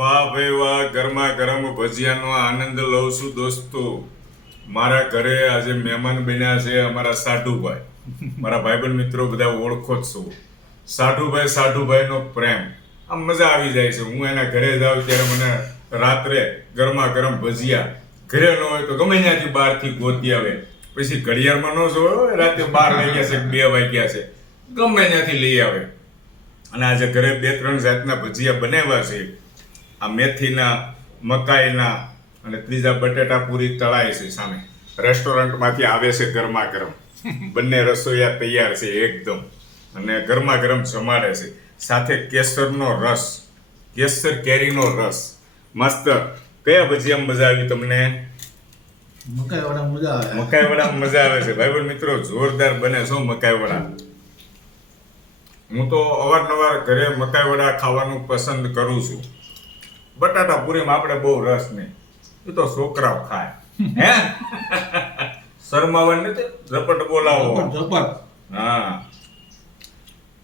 વાહ ભાઈ વાહ, ગરમા ગરમ ભજીયાનો આનંદ લઉં છું દોસ્તો. મારા ઘરે આજે મહેમાન બન્યા છે અમારા સાઢુભાઈ. મારા ભાઈબંધ મિત્રો બધા ઓળખો જ છો. સાઢુભાઈનો પ્રેમ આમ મજા આવી જાય છે. હું એના ઘરે જાઉં ત્યારે મને રાત્રે ગરમા ગરમ ભજીયા ઘરે ન હોય તો ગમે ત્યાંથી બહારથી ગોતી આવે. પછી ઘડિયાળમાં ન જોયો રાતે 12 વાગ્યા છે 2 વાગ્યા છે, ગમે ત્યાંથી લઈ આવે. અને આજે ઘરે 2-3 જાતના ભજીયા બનાવ્યા છે. આ મેથીના, મકાઈના અને ત્રીજા બટેટા પૂરી તળાય છે સામે. રેસ્ટોરન્ટમાંથી આવે છે ગરમા ગરમ. બંને રસોઈયા તૈયાર છે એકદમ અને ગરમા ગરમ જમાડે છે. સાથે કેસરનો રસ, કેસર કેરીનો રસ. મસ્ત. કયા ભજીયા મજા આવી તમને? મકાઈ વડા મજા આવે. મકાઈ વડા મજા આવે છે ભાઈબંધ મિત્રો, જોરદાર બને છે મકાઈ વડા. હું તો અવારનવાર ઘરે મકાઈ વડા ખાવાનું પસંદ કરું છું. બટાટા પૂરીમાં આપણે બહુ રસ નહીં, એ તો છોકરાઓ ખાય. હે શરમાવાનું નથી, ઝપટ બોલાવો. ઝપટ. હા,